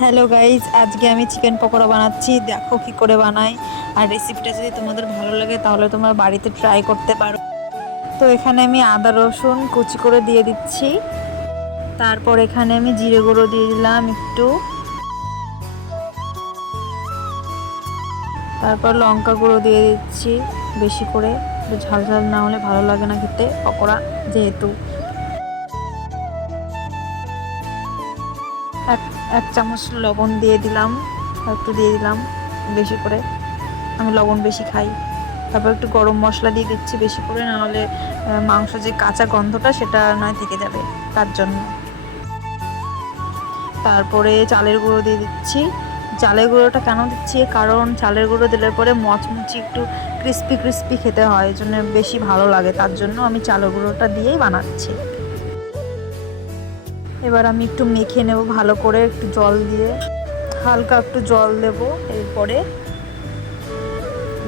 Hello guys, আজকে আমি chicken pakora বানাচ্ছি। দেখো কি করে বানাই। আর রেসিপিটা যদি তোমাদের ভালো লাগে তাহলে তোমরা বাড়িতে ট্রাই করতে পারো। তো এখানে আমি আদা রসুন কুচি করে দিয়ে দিচ্ছি। তারপর এখানে আমি জিরে গুঁড়ো দিয়ে দিলাম একটু। তারপর লঙ্কা গুঁড়ো দিয়ে দিচ্ছি বেশি করে, ঝাল ঝাল না হলে ভালো লাগে না খেতে পকোড়া যেহেতু। এক এক চামচ লবণ দিয়ে দিলাম, একটু দিয়ে দিলাম বেশি করে, আমি লবণ বেশি খাই। তারপর একটু গরম মশলা দিয়ে দিচ্ছি বেশি করে, নাহলে মাংস যে কাঁচা গন্ধটা সেটা নয় থেকে যাবে, তার জন্য। তারপরে চালের গুঁড়ো দিয়ে দিচ্ছি। চালের গুঁড়োটা কেন দিচ্ছি, কারণ চালের গুঁড়ো দিলে পরে মচমুচি একটু ক্রিস্পি ক্রিস্পি খেতে হয়, এই জন্য বেশি ভালো লাগে, তার জন্য আমি চালের গুঁড়োটা দিয়েই বানাচ্ছি। এবার আমি একটু মেখে নেব ভালো করে, একটু জল দিয়ে, হালকা একটু জল দেব, এরপরে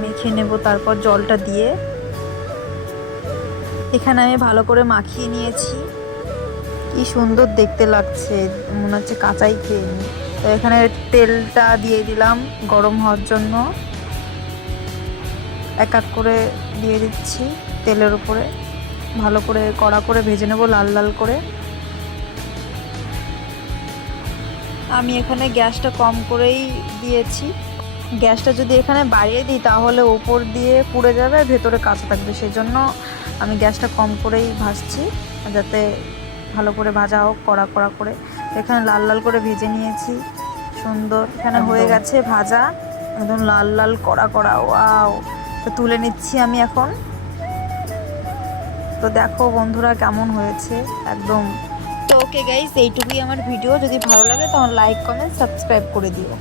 মেখে নেব। তারপর জলটা দিয়ে এখানে আমি ভালো করে মাখিয়ে নিয়েছি। কি সুন্দর দেখতে লাগছে, মনে হচ্ছে কাঁচাই খেয়ে নিই। তো এখানে তেলটা দিয়ে দিলাম গরম হওয়ার জন্য, এক এক করে দিয়ে দিচ্ছি তেলের উপরে, ভালো করে কড়া করে ভেজে নেব লাল লাল করে। আমি এখানে গ্যাসটা কম করেই দিয়েছি। গ্যাসটা যদি এখানে বাড়িয়ে দিই তাহলে উপর দিয়ে পুড়ে যাবে, ভেতরে কাঁচা থাকবে, সেই জন্য আমি গ্যাসটা কম করেই ভাজছি, যাতে ভালো করে ভাজা হোক কড়া কড়া করে। এখানে লাল লাল করে ভেজে নিয়েছি সুন্দর, এখানে হয়ে গেছে ভাজা একদম লাল লাল কড়া কড়া। ওয়াও, তো তুলে নিচ্ছি আমি এখন। তো দেখো বন্ধুরা কেমন হয়েছে একদম। তো ওকে গাইস, এইটুকুই আমার ভিডিও। যদি ভালো লাগে তাহলে লাইক কমেন্ট সাবস্ক্রাইব করে দিও।